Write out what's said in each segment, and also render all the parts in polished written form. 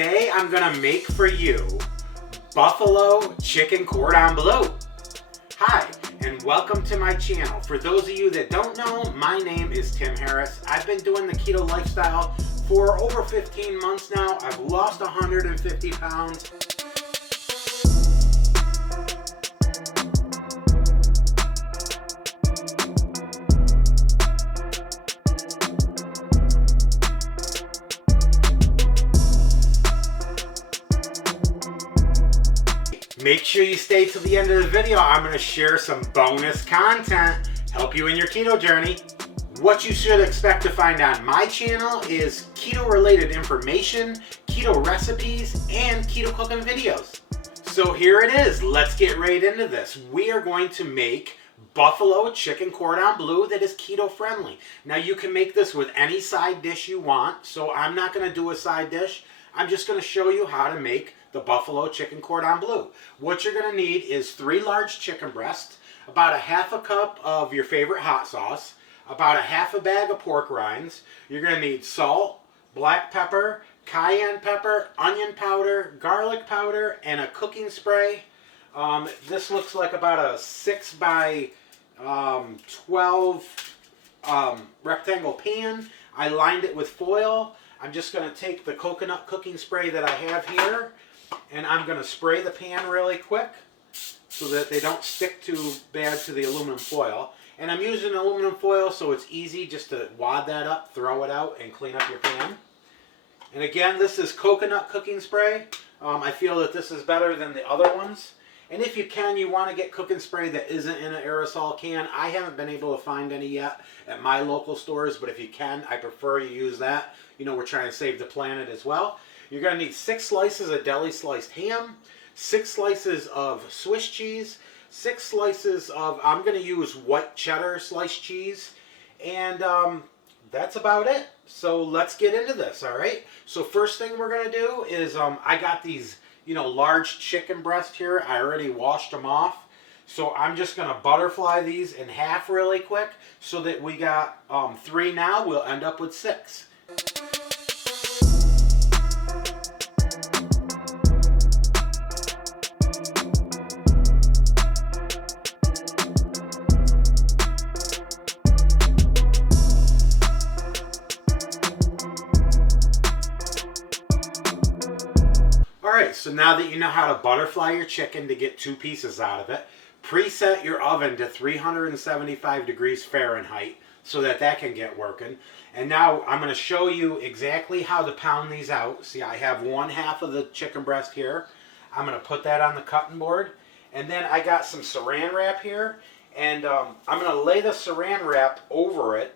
Today I'm gonna make for you buffalo chicken cordon bleu. Hi, and welcome to my channel. For those of you that don't know, my name is Tim Harris. I've been doing the keto lifestyle for over 15 months now. I've lost 150 pounds. Make sure you stay till the end of the video. I'm going to share some bonus content, help you in your keto journey. What you should expect to find on my channel is keto related information, keto recipes, and keto cooking videos. So here it is. Let's get right into this. We are going to make buffalo chicken cordon bleu that is keto friendly. Now you can make this with any side dish you want, so I'm not going to do a side dish. I'm just going to show you how to make the buffalo chicken cordon bleu. What you're going to need is 3 large chicken breasts, about a half a cup of your favorite hot sauce, about a half a bag of pork rinds. You're going to need salt, black pepper, cayenne pepper, onion powder, garlic powder, and a cooking spray. This looks like about a 6 by 12 rectangle pan. I lined it with foil. I'm just going to take the coconut cooking spray that I have here, and I'm going to spray the pan really quick so that they don't stick too bad to the aluminum foil. And I'm using aluminum foil so it's easy just to wad that up, throw it out, and clean up your pan. And again, this is coconut cooking spray. I feel that this is better than the other ones. And if you can, you want to get cooking spray that isn't in an aerosol can. I haven't been able to find any yet at my local stores, but if you can, I prefer you use that. You know, we're trying to save the planet as well. You're going to need 6 slices of deli sliced ham, 6 slices of Swiss cheese, 6 slices of, I'm going to use white cheddar sliced cheese, and that's about it. So let's get into this, all right? So first thing we're going to do is, I got these, large chicken breast here. I already washed them off. So I'm just going to butterfly these in half really quick so that we got 3 now. We'll end up with 6. Alright, so now that you know how to butterfly your chicken to get 2 pieces out of it, preset your oven to 375 degrees Fahrenheit so that can get working. And now I'm going to show you exactly how to pound these out. See, I have 1/2 of the chicken breast here. I'm going to put that on the cutting board. And then I got some saran wrap here. And I'm going to lay the saran wrap over it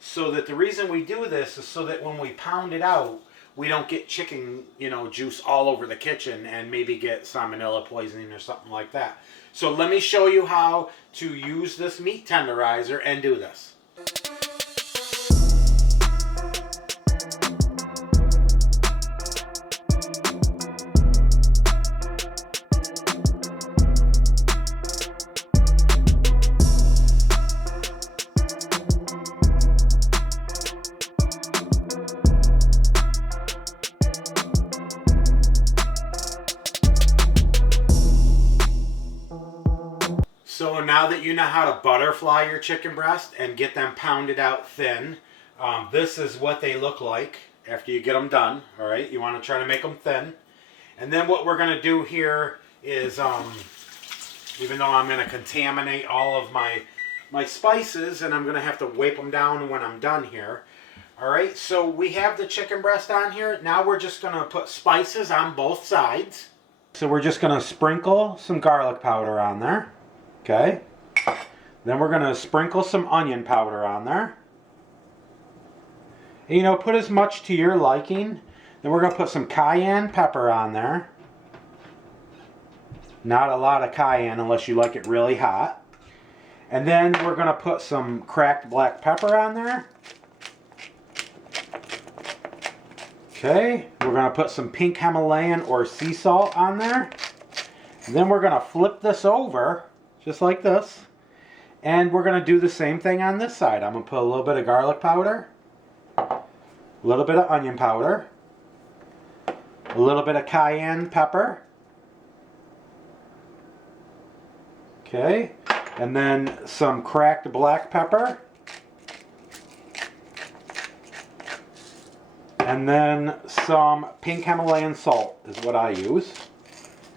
so that the reason we do this is so that when we pound it out, we don't get chicken, juice all over the kitchen and maybe get salmonella poisoning or something like that. So let me show you how to use this meat tenderizer and do this. So now that you know how to butterfly your chicken breast and get them pounded out thin, this is what they look like after you get them done. All right, you want to try to make them thin. And then what we're going to do here is, even though I'm going to contaminate all of my spices, and I'm going to have to wipe them down when I'm done here. All right, so we have the chicken breast on here. Now we're just going to put spices on both sides. So we're just going to sprinkle some garlic powder on there. Okay, then we're going to sprinkle some onion powder on there. And, put as much to your liking. Then we're going to put some cayenne pepper on there. Not a lot of cayenne unless you like it really hot. And then we're going to put some cracked black pepper on there. Okay, we're going to put some pink Himalayan or sea salt on there. And then we're going to flip this over. Just like this. And we're going to do the same thing on this side. I'm going to put a little bit of garlic powder, a little bit of onion powder, a a little bit of cayenne pepper. Okay, and then some cracked black pepper. And then some pink Himalayan salt is what I use.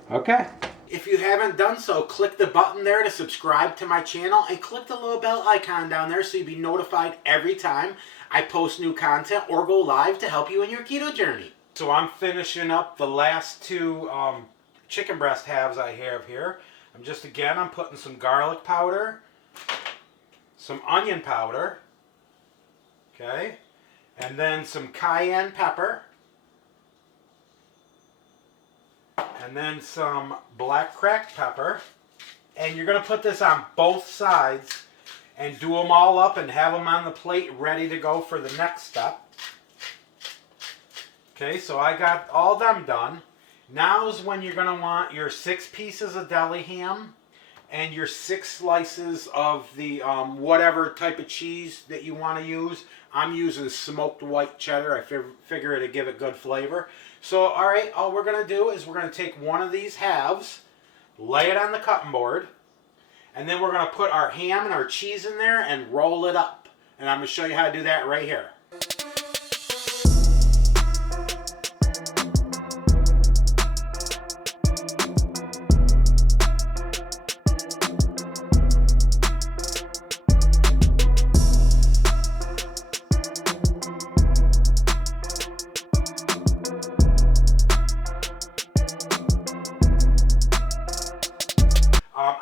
Okay. If you haven't done so, click the button there to subscribe to my channel and click the little bell icon down there so you'll be notified every time I post new content or go live to help you in your keto journey. So I'm finishing up the last two chicken breast halves I have here. I'm putting some garlic powder, some onion powder, okay, and then some cayenne pepper, and then some black cracked pepper. And you're going to put this on both sides and do them all up and have them on the plate ready to go for the next step. Okay, so I got all them done. Now's when you're going to want your 6 pieces of deli ham and your 6 slices of the whatever type of cheese that you want to use. I'm using smoked white cheddar. I figure it'd give it good flavor. So, all right, all we're going to do is we're going to take one of these halves, lay it on the cutting board, and then we're going to put our ham and our cheese in there and roll it up. And I'm going to show you how to do that right here.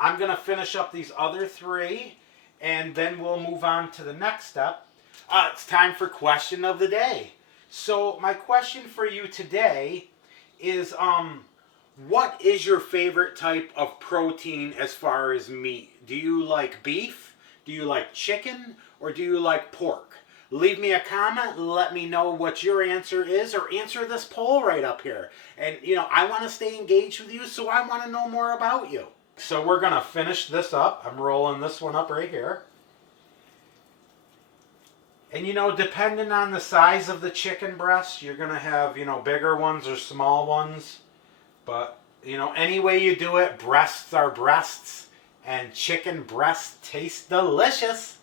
I'm going to finish up these other 3, and then we'll move on to the next step. It's time for question of the day. So my question for you today is, what is your favorite type of protein as far as meat? Do you like beef? Do you like chicken? Or do you like pork? Leave me a comment, let me know what your answer is, or answer this poll right up here. And, you know, I want to stay engaged with you, so I want to know more about you. So we're going to finish this up. I'm rolling this one up right here. And, you know, depending on the size of the chicken breast, you're going to have, you know, bigger ones or small ones. But, you know, any way you do it, breasts are breasts, and chicken breasts taste delicious.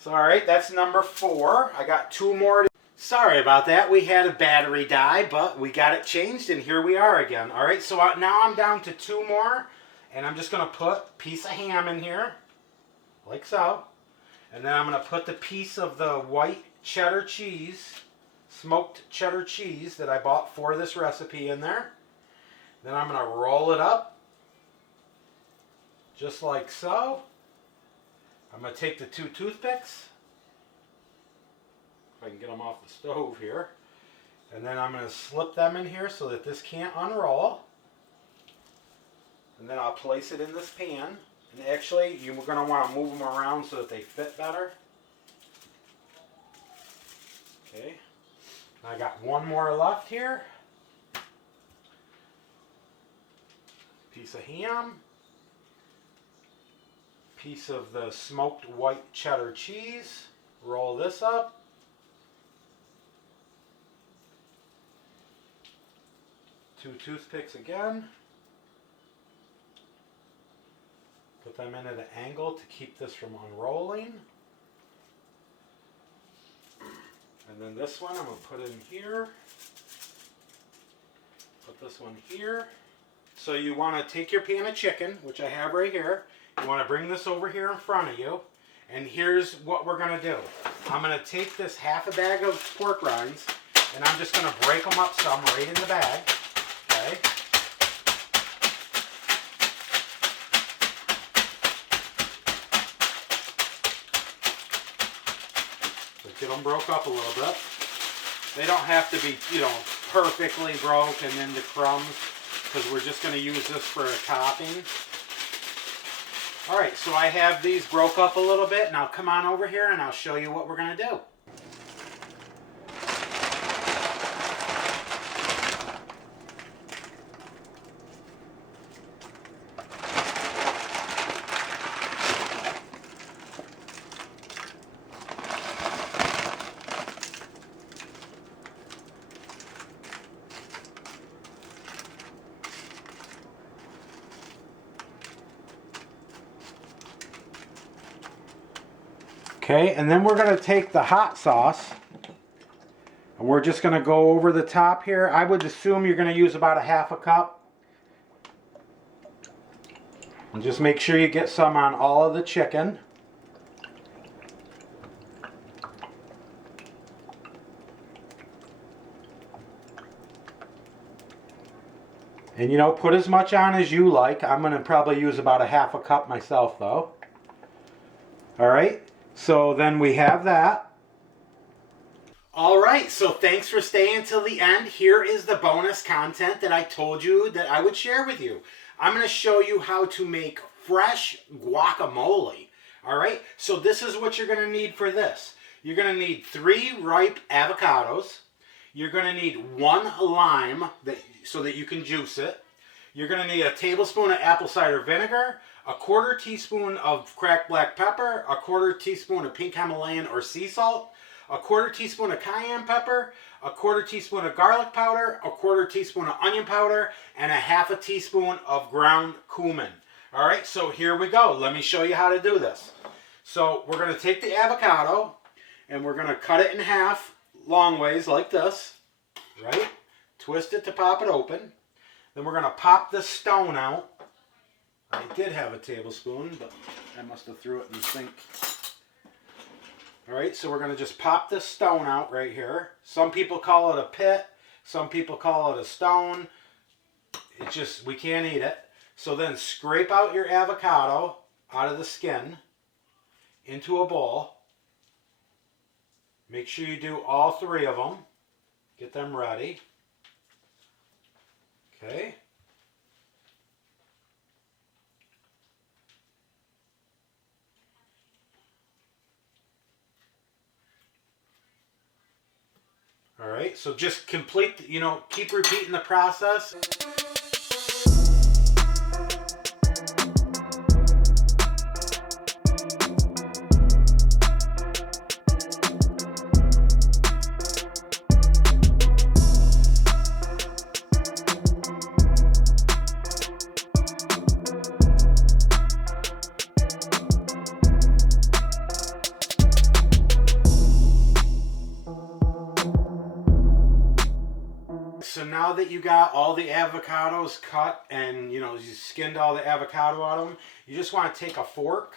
So, all right, that's number 4. I got 2 more. Sorry about that. We had a battery die, but we got it changed, and here we are again. All right, so now I'm down to 2 more, and I'm just going to put a piece of ham in here, like so. And then I'm going to put the piece of the white cheddar cheese, smoked cheddar cheese that I bought for this recipe in there. Then I'm going to roll it up, just like so. I'm going to take the 2 toothpicks. If I can get them off the stove here. And then I'm going to slip them in here so that this can't unroll. And then I'll place it in this pan. And actually, you're going to want to move them around so that they fit better. Okay. I got 1 more left here. Piece of ham. Piece of the smoked white cheddar cheese. Roll this up. 2 toothpicks again. Put them in at an angle to keep this from unrolling. And then this one I'm going to put in here. Put this one here. So you want to take your pan of chicken, which I have right here. You want to bring this over here in front of you. And here's what we're going to do. I'm going to take this half a bag of pork rinds, and I'm just going to break them up some right in the bag. Okay. So get them broke up a little bit. They don't have to be, you know, perfectly broken into crumbs, because we're just going to use this for a topping. Alright, so I have these broke up a little bit. Now come on over here and I'll show you what we're going to do. Okay, and then we're going to take the hot sauce and we're just going to go over the top here. I would assume you're going to use about a half a cup. And just make sure you get some on all of the chicken. And you know, put as much on as you like. I'm going to probably use about a half a cup myself though. Alright, so then we have that. Alright, so thanks for staying till the end. Here is the bonus content that I told you that I would share with you. I'm going to show you how to make fresh guacamole. Alright, so this is what you're going to need for this. You're going to need 3 ripe avocados. You're going to need 1 lime so that you can juice it. You're going to need a tablespoon of apple cider vinegar, a 1/4 teaspoon of cracked black pepper, a 1/4 teaspoon of pink Himalayan or sea salt, a 1/4 teaspoon of cayenne pepper, a 1/4 teaspoon of garlic powder, a 1/4 teaspoon of onion powder, and a 1/2 teaspoon of ground cumin. All right, so here we go. Let me show you how to do this. So we're going to take the avocado and we're going to cut it in half long ways like this, right? Twist it to pop it open. Then we're going to pop this stone out. I did have a tablespoon, but I must have threw it in the sink. Alright, so we're going to just pop this stone out right here. Some people call it a pit. Some people call it a stone. It's just, we can't eat it. So then scrape out your avocado out of the skin into a bowl. Make sure you do all 3 of them. Get them ready. Okay. All right, so just complete, keep repeating the process. So now that you got all the avocados cut and you skinned all the avocado out of them, you just want to take a fork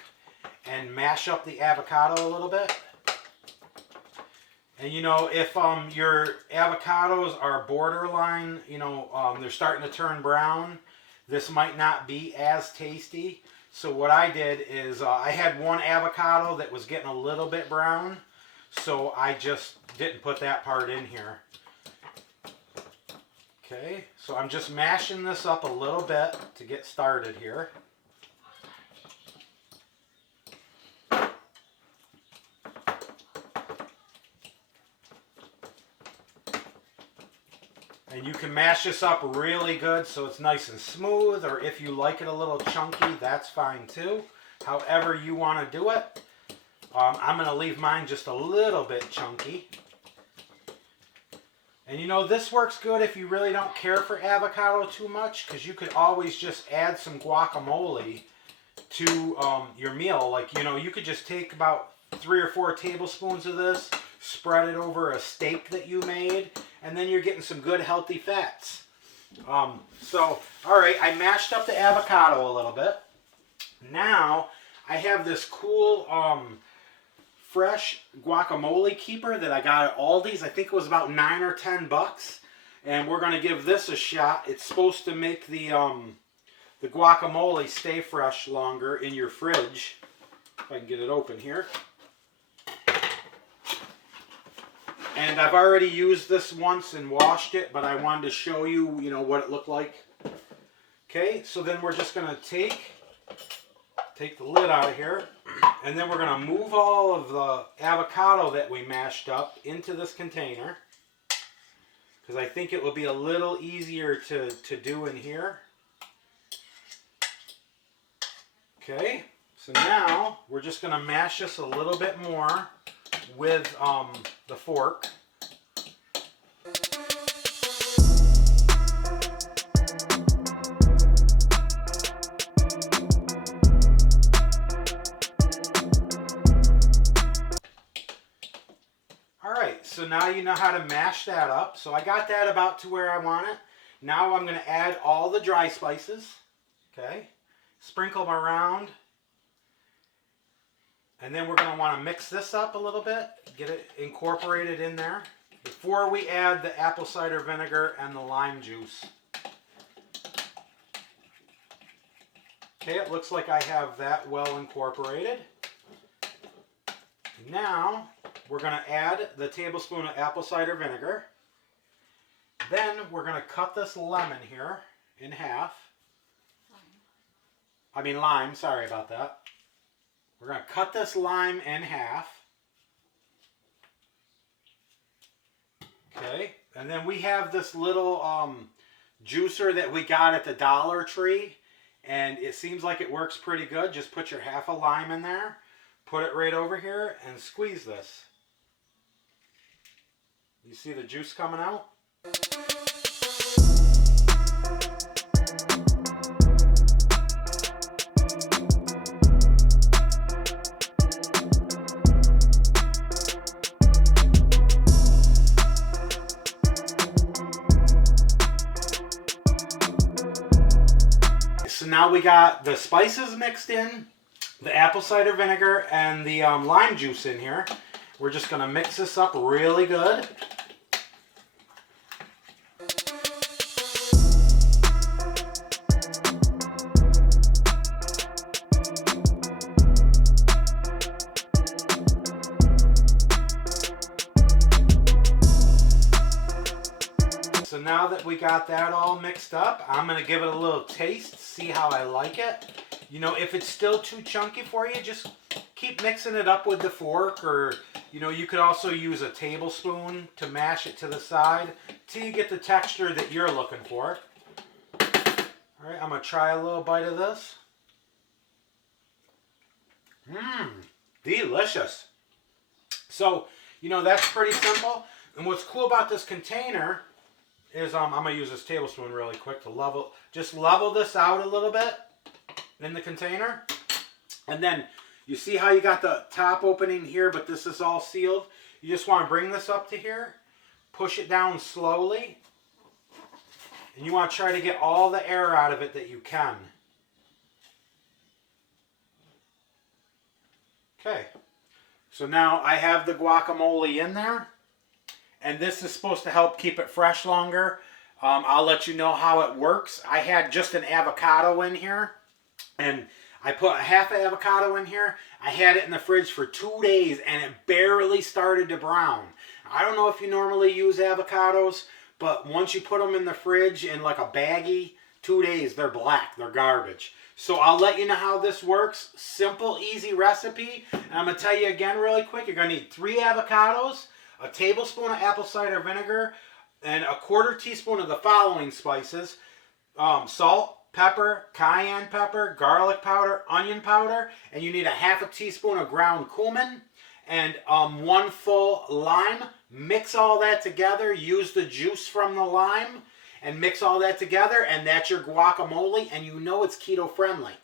and mash up the avocado a little bit. And if your avocados are borderline, they're starting to turn brown, this might not be as tasty. So what I did is I had one avocado that was getting a little bit brown, so I just didn't put that part in here. Okay, so I'm just mashing this up a little bit to get started here. And you can mash this up really good so it's nice and smooth, or if you like it a little chunky, that's fine too. However you want to do it. I'm going to leave mine just a little bit chunky. And this works good if you really don't care for avocado too much, because you could always just add some guacamole to your meal. Like, you could just take about 3 or 4 tablespoons of this, spread it over a steak that you made, and then you're getting some good healthy fats. Alright, I mashed up the avocado a little bit. Now, I have this cool fresh guacamole keeper that I got at Aldi's. I think it was about $9 or $10. And we're going to give this a shot. It's supposed to make the guacamole stay fresh longer in your fridge. If I can get it open here. And I've already used this once and washed it, but I wanted to show you, what it looked like. Okay, so then we're just going to take the lid out of here, and then we're going to move all of the avocado that we mashed up into this container, because I think it will be a little easier to do in here. Okay, so now we're just going to mash this a little bit more with the fork. now you know how to mash that up. So I got that about to where I want it. Now I'm going to add all the dry spices. Okay. Sprinkle them around. And then we're going to want to mix this up a little bit. Get it incorporated in there before we add the apple cider vinegar and the lime juice. Okay, it looks like I have that well incorporated. Now we're going to add the tablespoon of apple cider vinegar. Then we're going to cut this lemon here in half. Lime, sorry about that. We're going to cut this lime in half. Okay, and then we have this little juicer that we got at the Dollar Tree. And it seems like it works pretty good. Just put your half a lime in there. Put it right over here and squeeze this. You see the juice coming out? So now we got the spices mixed in, the apple cider vinegar, and the lime juice in here. We're just going to mix this up really good. So now that we got that all mixed up, I'm going to give it a little taste, see how I like it. You know, if it's still too chunky for you, just keep mixing it up with the fork, or, you know, you could also use a tablespoon to mash it to the side till you get the texture that you're looking for. All right, I'm going to try a little bite of this. Delicious. So, you know, that's pretty simple. And what's cool about this container is I'm going to use this tablespoon really quick to just level this out a little bit in the container. And then you see how you got the top opening here, but this is all sealed. You just want to bring this up to here, push it down slowly, and you want to try to get all the air out of it that you can. Okay, so now I have the guacamole in there. And this is supposed to help keep it fresh longer. I'll let you know how it works. I had just an avocado in here. And I put a half an avocado in here. I had it in the fridge for 2 days and it barely started to brown. I don't know if you normally use avocados, but once you put them in the fridge in like a baggie, 2 days, they're black. They're garbage. So I'll let you know how this works. Simple, easy recipe. And I'm going to tell you again really quick. You're going to need 3 avocados, a tablespoon of apple cider vinegar, and a 1/4 teaspoon of the following spices: salt, pepper, cayenne pepper, garlic powder, onion powder, and you need a half a teaspoon of ground cumin, and 1 full lime. Mix all that together. Use the juice from the lime, and mix all that together, and that's your guacamole, and you know it's keto friendly.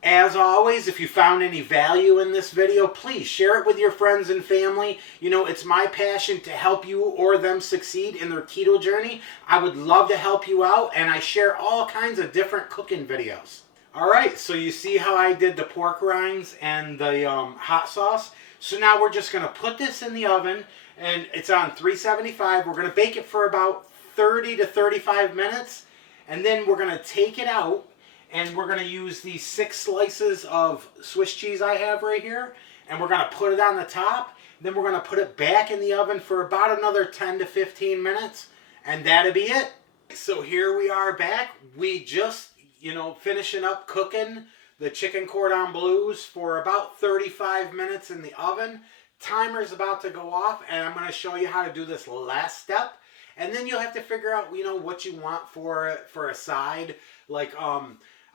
As always, if you found any value in this video, please share it with your friends and family. You know, it's my passion to help you or them succeed in their keto journey. I would love to help you out, and I share all kinds of different cooking videos. All right, so you see how I did the pork rinds and the hot sauce? So now we're just going to put this in the oven, and it's on 375. We're going to bake it for about 30 to 35 minutes, and then we're going to take it out. And we're going to use these 6 slices of Swiss cheese I have right here. And we're going to put it on the top. Then we're going to put it back in the oven for about another 10 to 15 minutes. And that'll be it. So here we are back. We just, finishing up cooking the chicken cordon bleus for about 35 minutes in the oven. Timer's about to go off. And I'm going to show you how to do this last step. And then you'll have to figure out, what you want for a side. Like,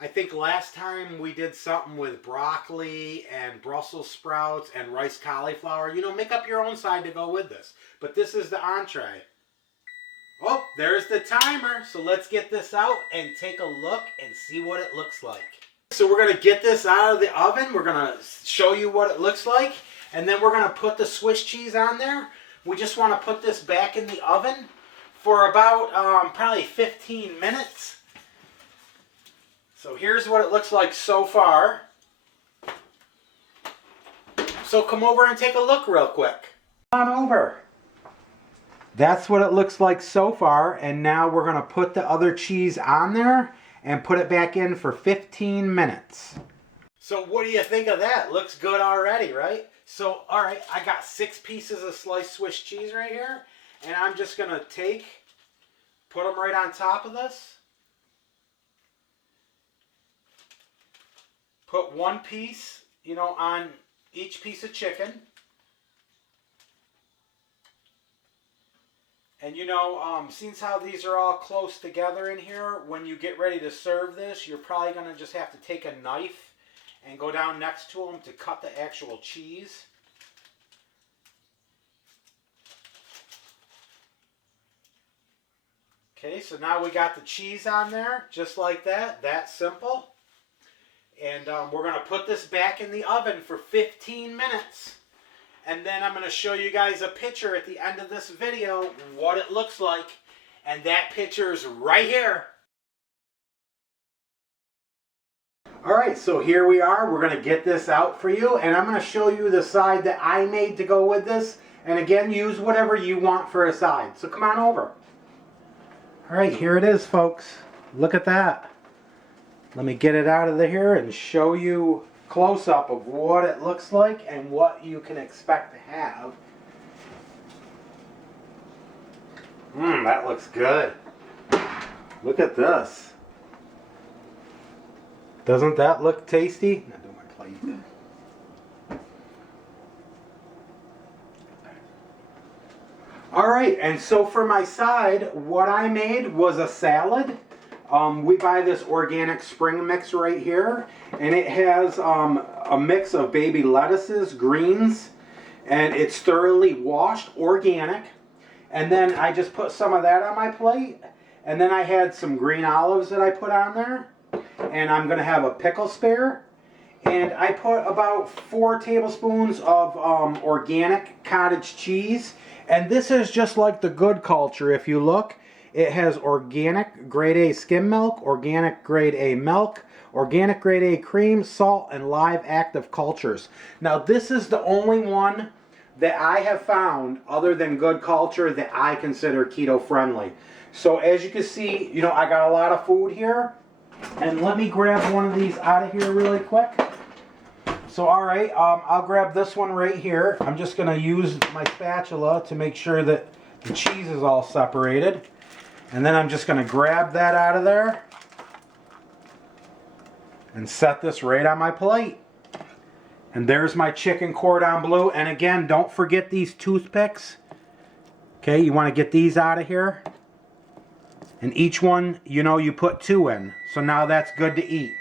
I think last time we did something with broccoli and Brussels sprouts and rice cauliflower. Make up your own side to go with this. But this is the entree. Oh, there's the timer. So let's get this out and take a look and see what it looks like. So we're going to get this out of the oven. We're going to show you what it looks like. And then we're going to put the Swiss cheese on there We just want to put this back in the oven for about probably 15 minutes. So here's what it looks like so far. So come over and take a look real quick. Come on over. That's what it looks like so far, and now we're going to put the other cheese on there and put it back in for 15 minutes. So what do you think of that? Looks good already, right? So, alright, I got 6 pieces of sliced Swiss cheese right here, and I'm just going to put them right on top of this. Put 1 piece, on each piece of chicken. And since how these are all close together in here, when you get ready to serve this, you're probably going to just have to take a knife and go down next to them to cut the actual cheese. Okay, so now we got the cheese on there, just like that. That's simple. And we're going to put this back in the oven for 15 minutes. And then I'm going to show you guys a picture at the end of this video, what it looks like. And that picture is right here. Alright, so here we are. We're going to get this out for you. And I'm going to show you the side that I made to go with this. And again, use whatever you want for a side. So come on over. Alright, here it is, folks. Look at that. Let me get it out of here and show you close-up of what it looks like and what you can expect to have. That looks good. Look at this. Doesn't that look tasty? Not doing my plate. Alright, and so for my side, what I made was a salad. We buy this organic spring mix right here, and it has a mix of baby lettuces, greens, and it's thoroughly washed, organic. And then I just put some of that on my plate, and then I had some green olives that I put on there, and I'm going to have a pickle spare. And I put about 4 tablespoons of organic cottage cheese, and this is just like the Good Culture. If you look, it has organic grade A skim milk, organic grade A milk, organic grade A cream, salt, and live active cultures. Now this is the only one that I have found other than Good Culture that I consider keto friendly. So as you can see, I got a lot of food here. And let me grab one of these out of here really quick. So alright, I'll grab this one right here. I'm just going to use my spatula to make sure that the cheese is all separated. And then I'm just going to grab that out of there and set this right on my plate. And there's my chicken cordon bleu. And again, don't forget these toothpicks. Okay, you want to get these out of here. And each one, you put 2 in. So now that's good to eat.